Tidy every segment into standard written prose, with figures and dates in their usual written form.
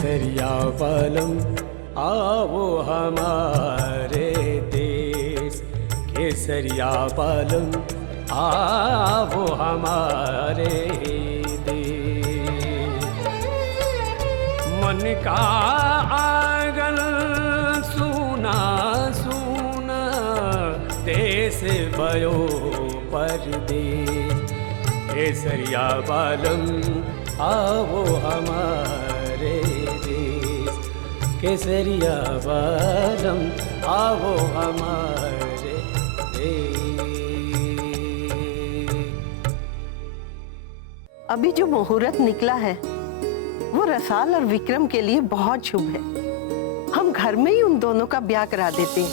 केसरिया बालम आओ हमारे देश, केसरिया बालम आओ हमारे देश। मन का आंगन सूना सूना, देश भयो परदेश। केसरिया बालम आओ हमारे देश, केसरिया बालम आओ हमारे देश। अभी जो मुहूर्त निकला है वो रसाल और विक्रम के लिए बहुत शुभ है। हम घर में ही उन दोनों का ब्याह करा देते हैं।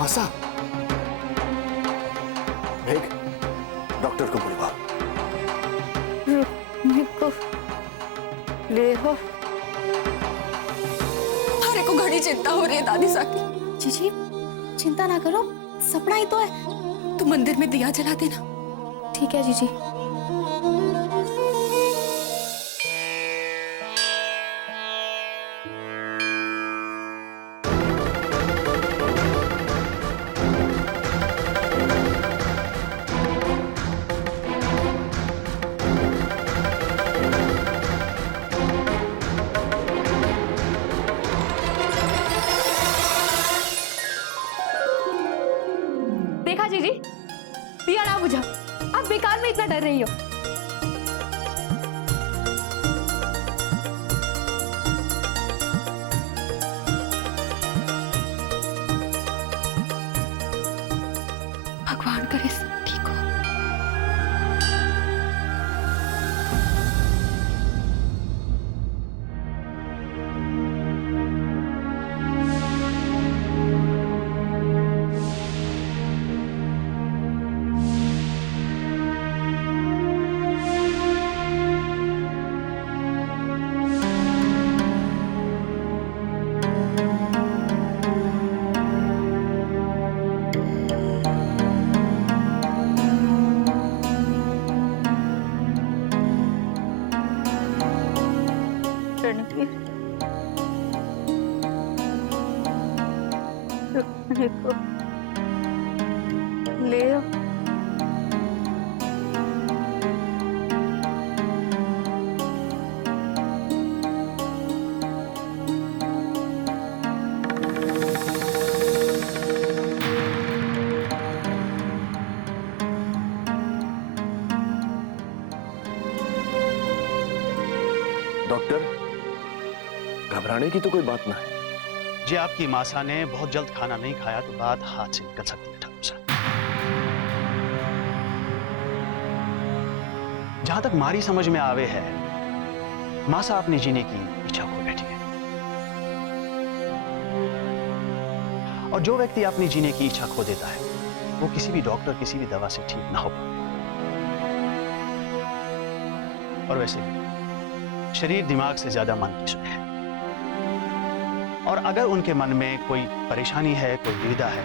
आशा, देख, डॉक्टर को बुलवा। ले हो। हमारे को घड़ी चिंता हो रही है दादी साकी। जीजी चिंता ना करो, सपना ही तो है। तू मंदिर में दिया जला देना। ठीक है जीजी। देखा जीजी, दिया ना बुझा। आप बेकार में इतना डर रही हो। भगवान करे सब ठीक हो। ले हो। डॉक्टर, घबराने की तो कोई बात ना है। जी, आपकी मासा ने बहुत जल्द खाना नहीं खाया तो बात हाथ से निकल सकती है ठाकुर साहब। जहां तक हमारी समझ में आवे है, मासा अपने जीने की इच्छा खो बैठी है। और जो व्यक्ति अपनी जीने की इच्छा खो देता है वो किसी भी डॉक्टर, किसी भी दवा से ठीक ना हो पाता। और वैसे भी शरीर दिमाग से ज्यादा मन की सुन है। और अगर उनके मन में कोई परेशानी है, कोई दुविधा है,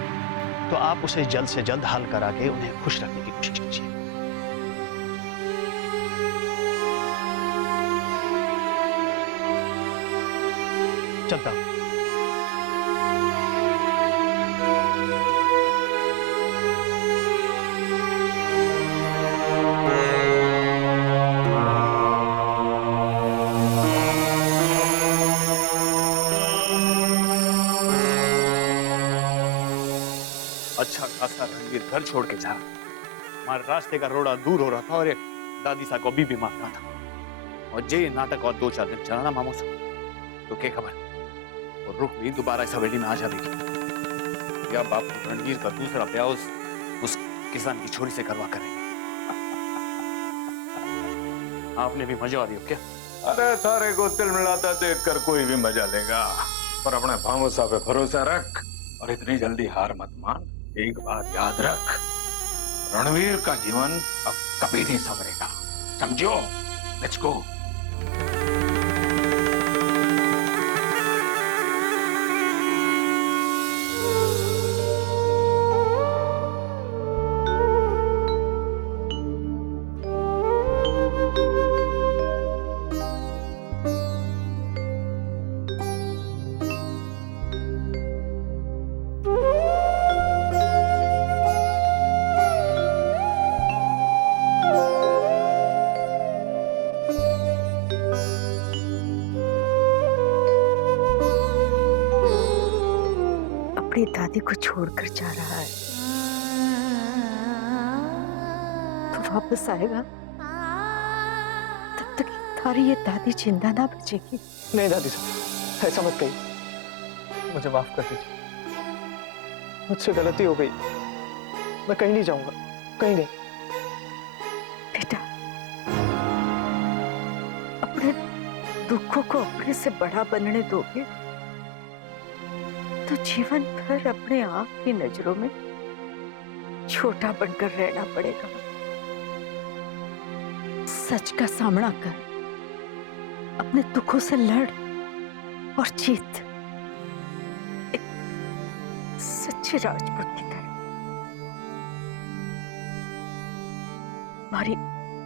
तो आप उसे जल्द से जल्द हल करा के उन्हें खुश रखने की कोशिश कीजिए। चलता हूं। अच्छा खासा रणवीर घर छोड़ के जा रहा, हमारे रास्ते का रोड़ा दूर हो रहा था और एक दादी सा को अभी बीमार रहा था। और ये नाटक और 2-4 दिन चलाना मामू सा, तो क्या खबर और रुक भी दोबारा इस हवेली में आ जाएगी या बाप रणवीर का दूसरा ब्याह उस किसान की छोरी से करवा करेंगे। आपने भी मजा आ रही हो क्या? अरे सारे को तिल मिलाता देख कर कोई भी मजा लेगा, पर अपने भामोसा पे भरोसा रख और इतनी जल्दी हार मत मान। एक बात याद रख, रणवीर का जीवन अब कभी नहीं संवरेगा, समझो? Let's go. अपनी दादी को छोड़कर जा रहा है तो वापस आएगा, तब तक थारी ये दादी जिंदा ना बचेगी। नहीं दादी साहब, ऐसा मत कहिए, मुझे माफ कर दीजिए, मुझसे गलती हो गई, मैं कहीं नहीं जाऊंगा, कहीं नहीं। बेटा, अपने दुखों को अपने से बड़ा बनने दोगे तो जीवन भर अपने आप की नजरों में छोटा बनकर रहना पड़ेगा। सच का सामना कर, अपने दुखों से लड़ और जीत, एक सच्चे राजपूत की तरह। हमारी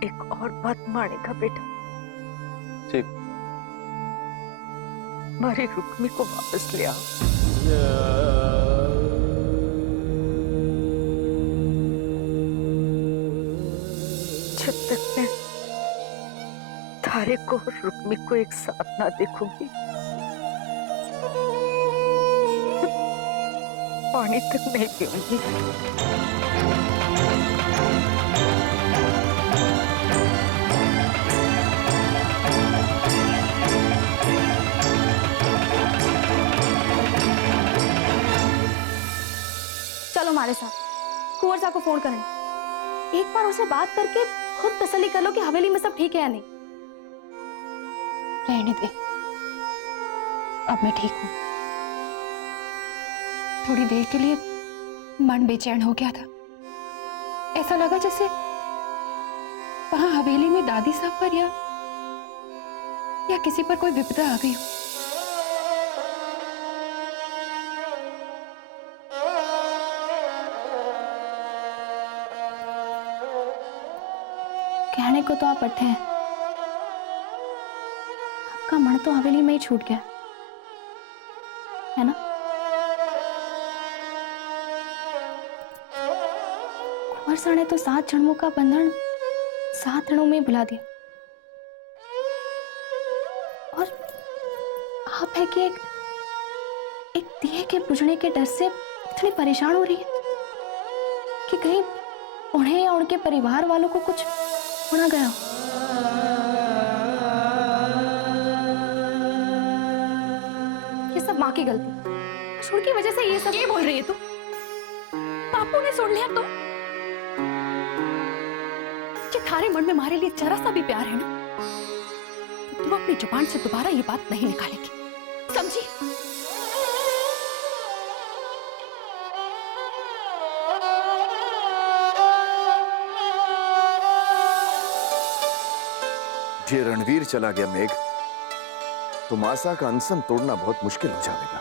एक और बात मानेगा बेटा? जी। हमारी रुक्मी को वापस ले आओ। जब तक मैं थारे को और रुक्मी को एक साथ ना देखूंगी, पानी तक नहीं पीऊंगी। चलो हमारे साथ, कुंवर साहब को फोन करें, एक बार उससे बात करके खुद तसल्ली कर लो कि हवेली में सब ठीक है या नहीं। रहने दे, अब मैं ठीक हूँ। थोड़ी देर के लिए मन बेचैन हो गया था, ऐसा लगा जैसे वहां हवेली में दादी साहब पर या किसी पर कोई विपदा आ गई हो। कहने को तो आप बैठे हैं, आपका मन तो हवेली में ही छूट गया है ना? कुंवर साहब ने तो 7 जन्मों का बंधन 7 रणों में भुला दिया, और आप है कि एक दिए के बुझने के डर से इतनी परेशान हो रही है कि कहीं उन्हें या उनके परिवार वालों को कुछ होना गया हो। ये सब माँ की गलती, छोड़ की वजह से ये सब। ये बोल रही है तू? बापू ने सुन लिया तो? कि थारे मन में हमारे लिए जरा सा भी प्यार है ना, तो तुम अपनी जुबान से दोबारा ये बात नहीं निकालेगी, समझी? ये रणवीर चला गया मेघ, तो मासा का अनशन तोड़ना बहुत मुश्किल हो जाएगा।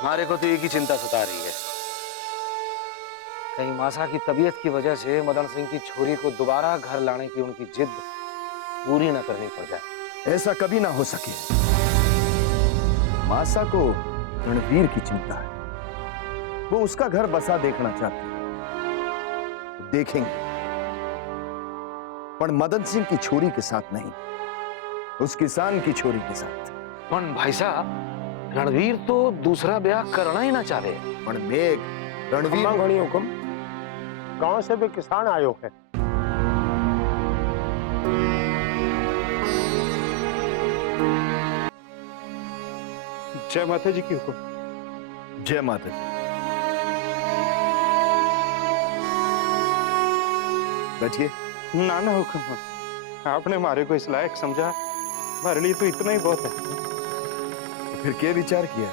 हमारे को तो एक ही चिंता सता रही है, कहीं मासा की तबीयत की वजह से मदन सिंह की छोरी को दोबारा घर लाने की उनकी जिद पूरी न करनी पड़ जाए। ऐसा कभी ना हो सके। मासा को रणवीर की चिंता है, वो उसका घर बसा देखना चाहती है, तो देखेंगे, पर मदन सिंह की छोरी के साथ नहीं, उस किसान की छोरी के साथ। पर भाई साहब, रणवीर तो दूसरा ब्याह करना ही ना चाहे। पर मेघ, रणवीर घणी हुक्म, गांव से भी किसान आयो है। जय माता जी की हुक्म। जय माता जी। बैठिए। नाना हुक्म, आपने हमारे को इस लायक समझा, हमारे लिए तो इतना ही बहुत है। तो फिर क्या विचार किया?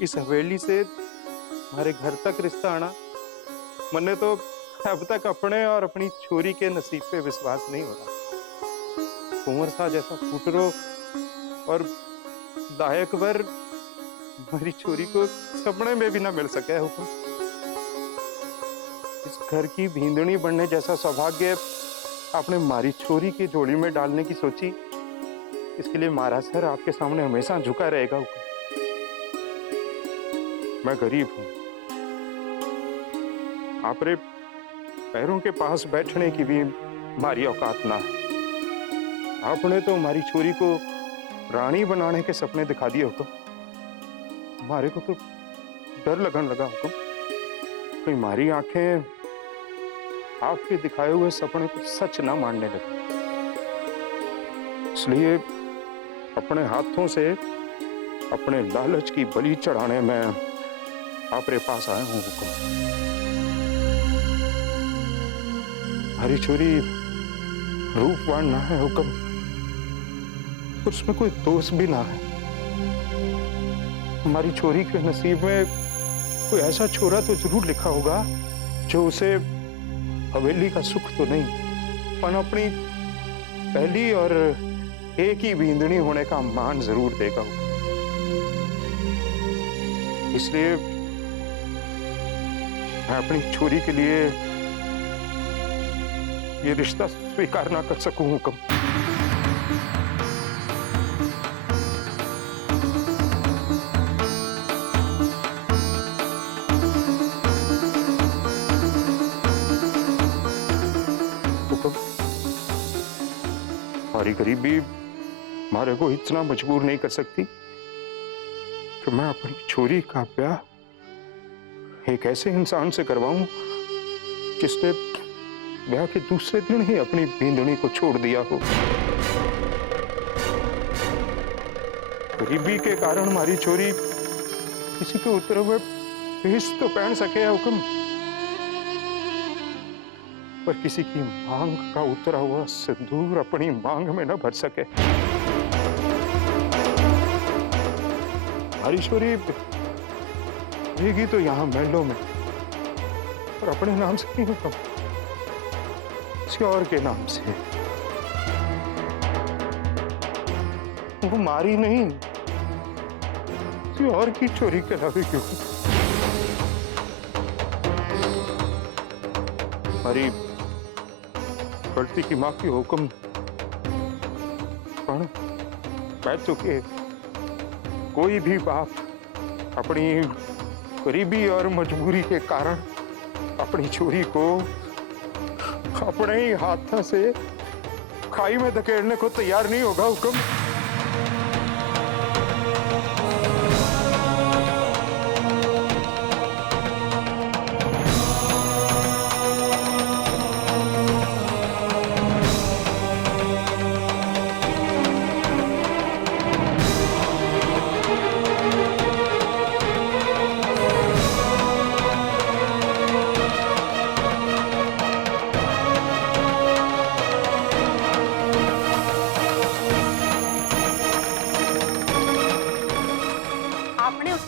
इस हवेली से हमारे घर तक रिश्ता आना, मैंने तो अब तक अपने और अपनी छोरी के नसीब पे विश्वास नहीं हो रहा। कुंवर साहब जैसा फुटरो और दायकवर हमारी छोरी को सपने में भी ना मिल सके। हुक्म, इस घर की भींदड़ी बनने जैसा सौभाग्य आपने हमारी छोरी की जोड़ी में डालने की सोची, इसके लिए महाराज सर आपके सामने हमेशा झुका रहेगा। मैं गरीब हूं, आपरे पैरों के पास बैठने की भी हमारी औकात ना है। आपने तो हमारी छोरी को रानी बनाने के सपने दिखा दिए हो। मारे को तो डर लगन लगा हुक्म, कहीं मारी आंखें आपके दिखाए हुए सपने को सच ना मानने लगे। इसलिए अपने हाथों से अपने लालच की बलि चढ़ाने में आपके पास आया हूं हुक्म। हरी छोरी रूपवान ना है हुक्म, उसमें कोई दोष भी ना है। हमारी छोरी के नसीब में कोई ऐसा छोरा तो जरूर लिखा होगा जो उसे हवेली का सुख तो नहीं पर अपनी पहली और एक ही बींदनी होने का मान जरूर देगा। इसलिए मैं अपनी छोरी के लिए ये रिश्ता स्वीकार ना कर सकूं हुक्म। हमारी गरीबी हमारे को इतना मजबूर नहीं कर सकती कि मैं अपनी छोरी का ब्याह एक ऐसे इंसान से करवाऊं जिसने ब्याह के दूसरे दिन ही अपनी बींदनी को छोड़ दिया हो। गरीबी के कारण हमारी छोरी किसी के उतरे हुए भेष तो पहन सके हुक्म, पर किसी की मांग का उतरा हुआ सिंदूर अपनी मांग में न भर सके। हमारी छोरी रहेगी तो यहां महलों में, और अपने नाम से नहीं हुक्म, किसी और के नाम से। वो मारी नहीं, किसी और की चोरी कहलावे क्यों। हमारी गलती की माफी हुक्म, पर कह चुके कोई भी बाप अपनी गरीबी और मजबूरी के कारण अपनी छोरी को अपने ही हाथों से खाई में धकेलने को तैयार नहीं होगा हुक्म।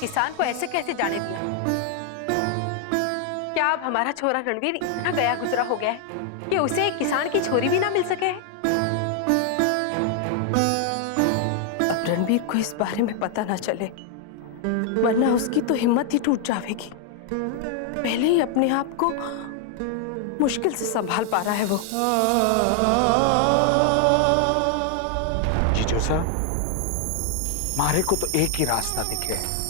किसान को ऐसे कैसे जाने दिया? क्या अब हमारा छोरा रणवीर इतना गया गुजरा हो गया है कि उसे एक किसान की छोरी भी ना मिल सके है? अब रणवीर को इस बारे में पता ना चले, वरना उसकी तो हिम्मत ही टूट जाएगी। पहले ही अपने आप को मुश्किल से संभाल पा रहा है वो। जीजू साहब, मारे को तो एक ही रास्ता दिखे है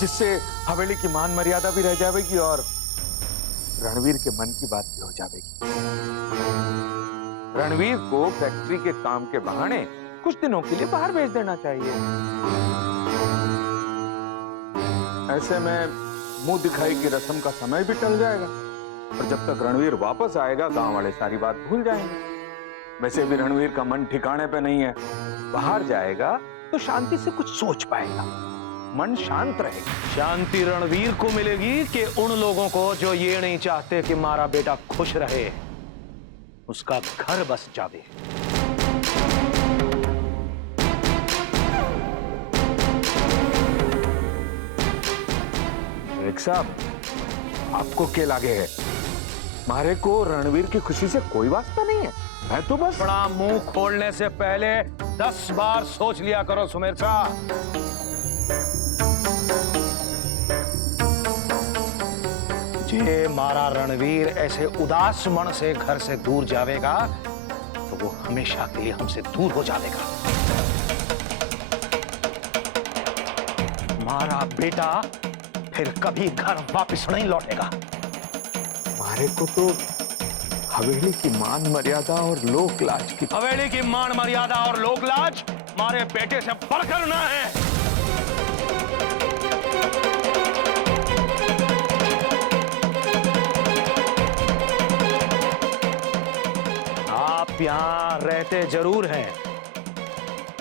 जिससे हवेली की मान मर्यादा भी रह जाएगी और रणवीर के मन की बात भी हो जाएगी। रणवीर को फैक्ट्री के काम के बहाने कुछ दिनों के लिए बाहर भेज देना चाहिए। ऐसे में मुंह दिखाई की रस्म का समय भी टल जाएगा और जब तक रणवीर वापस आएगा गांव वाले सारी बात भूल जाएंगे। वैसे भी रणवीर का मन ठिकाने पे नहीं है, बाहर जाएगा तो शांति से कुछ सोच पाएगा, मन शांत रहेगा। शांति रणवीर को मिलेगी कि उन लोगों को जो ये नहीं चाहते कि हमारा बेटा खुश रहे, उसका घर बस जावे। एक साहब, आपको क्या लागे है? मारे को रणवीर की खुशी से कोई वास्ता नहीं है। मैं तो बस बड़ा मुंह खोलने से पहले 10 बार सोच लिया करो सुमेर शाह। जे मारा रणवीर ऐसे उदास मन से घर से दूर जावेगा तो वो हमेशा के लिए हमसे दूर हो जाएगा। मारा बेटा फिर कभी घर वापस नहीं लौटेगा। मारे को तो हवेली की मान मर्यादा और लोक लाज की हवेली की मान मर्यादा और लोक लाज हमारे बेटे से बढ़कर ना है। आप यहाँ रहते जरूर हैं,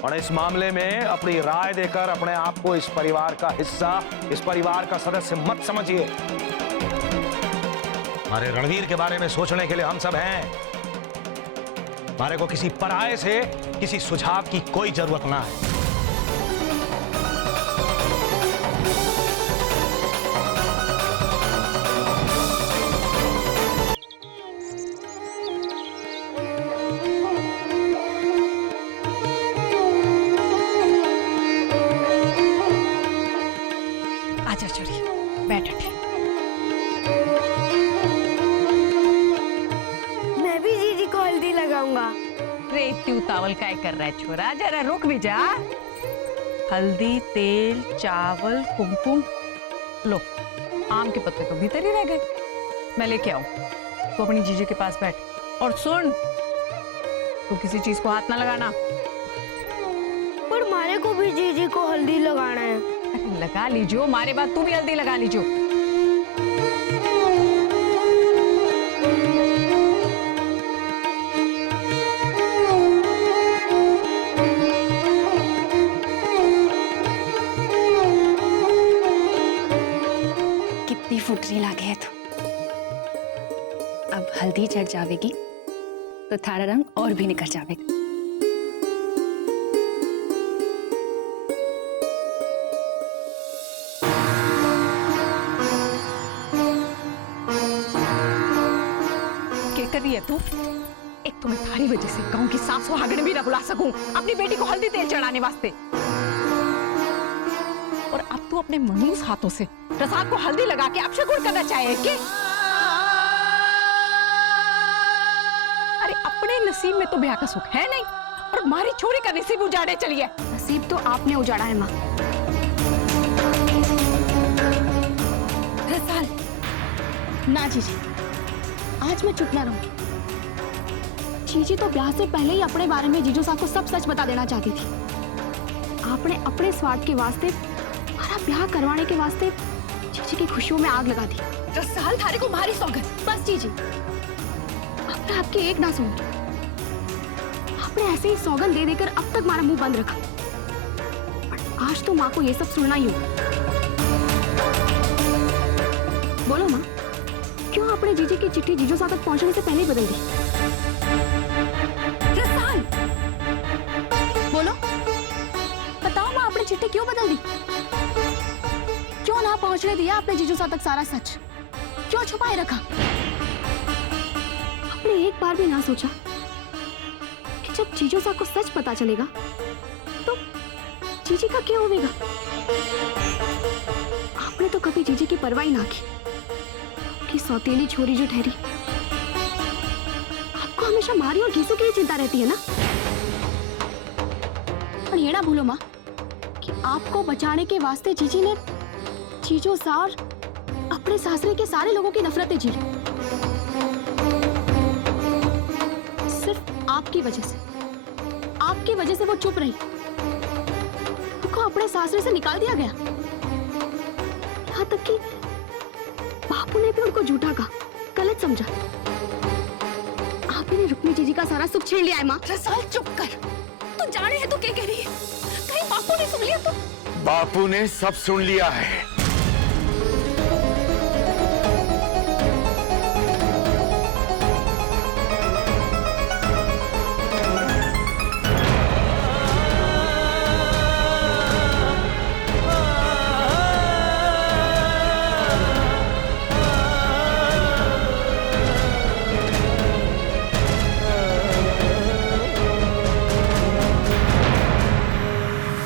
और इस मामले में अपनी राय देकर अपने आप को इस परिवार का हिस्सा, इस परिवार का सदस्य मत समझिए। हमारे रणवीर के बारे में सोचने के लिए हम सब हैं। हमारे को किसी पराये से किसी सुझाव की कोई जरूरत ना है। आजा छोरी, बैठ उठ। मैं भी जीजी को हल्दी लगाऊंगा। रे तू तावल काय कर रहा है छोरा, जरा रुक भी जा। हल्दी, तेल, चावल, कुमकुम, लो आम के पत्ते तो भीतर ही रह गए, मैं लेके आऊं। तू अपनी जीजी के पास बैठ और सुन, तू किसी चीज को हाथ ना लगाना। पर मारे को भी जीजी को हल्दी लगाना है। लगा लीजियो, मारे बाद तू भी हल्दी लगा लीजियो। कितनी फुटरी लागे है तो अब हल्दी चढ़ जावेगी तो थारा रंग और भी निकल जावेगा। कर रही है तू? एक तो मैं थारी वजह से गांव की सास सुहागन भी ना बुला सकूं अपनी बेटी को हल्दी तेल चढ़ाने वास्ते, और अब तू अपने मनूस हाथों से रसाद को हल्दी लगा के अपशगुन करना चाहे कि? अरे अपने नसीब में तो ब्याह का सुख है नहीं, और हमारी छोरी का नसीब उजाड़े चली है। नसीब तो आपने उजाड़ा है माँ। रसाल, ना जीजी, आज मैं चुप ना रहूंगी। जीजी तो ब्याह से पहले ही अपने बारे में जीजू साहब को सब सच बता देना चाहती थी। आपने अपने स्वार्थ के वास्ते, हमारा ब्याह करवाने के वास्ते जीजी की खुशियों में आग लगा दी। रसाल थारे को भारी सौगंध। बस जीजी, आपने आपकी एक ना सुनी। आपने ऐसे ही सौगंध दे देकर अब तक हमारा मुंह बंद रखा, पर आज तो माँ को ये सब सुनना ही होगा। बोलो माँ, क्यों आपने जीजी की चिट्ठी जीजू साहब तक पहुंचने से पहले ही बदल दी? रसाल, बोलो, बताओ माँ, आपने चिट्ठी क्यों बदल दी? क्यों ना पहुंचने दिया आपने जीजू साहब तक सारा सच? क्यों छुपाए रखा? आपने एक बार भी ना सोचा कि जब जीजू साहब को सच पता चलेगा तो जीजी का क्या होगा? आपने तो कभी जीजी की परवाह ही ना की। कि सौतेली छोरी जो ठहरी, आपको हमेशा मारी और घीसों की ही चिंता रहती है ना। पर ये ना भूलो माँ कि आपको बचाने के वास्ते जीजी ने जीजू सार अपने सासरे के सारे लोगों की नफरतें झेली। सिर्फ आपकी वजह से वो चुप रही, उनको अपने सासरे से निकाल दिया गया। यहाँ तक कि बापू ने भी उनको झूठा कहा, गलत समझा। आपने रुक्मी जीजी का सारा सुख छीन लिया है माँ। रसाल चुप कर, तू जाने है तो क्या कह रही है? कहीं बापू ने सुन लिया तो? बापू ने सब सुन लिया है।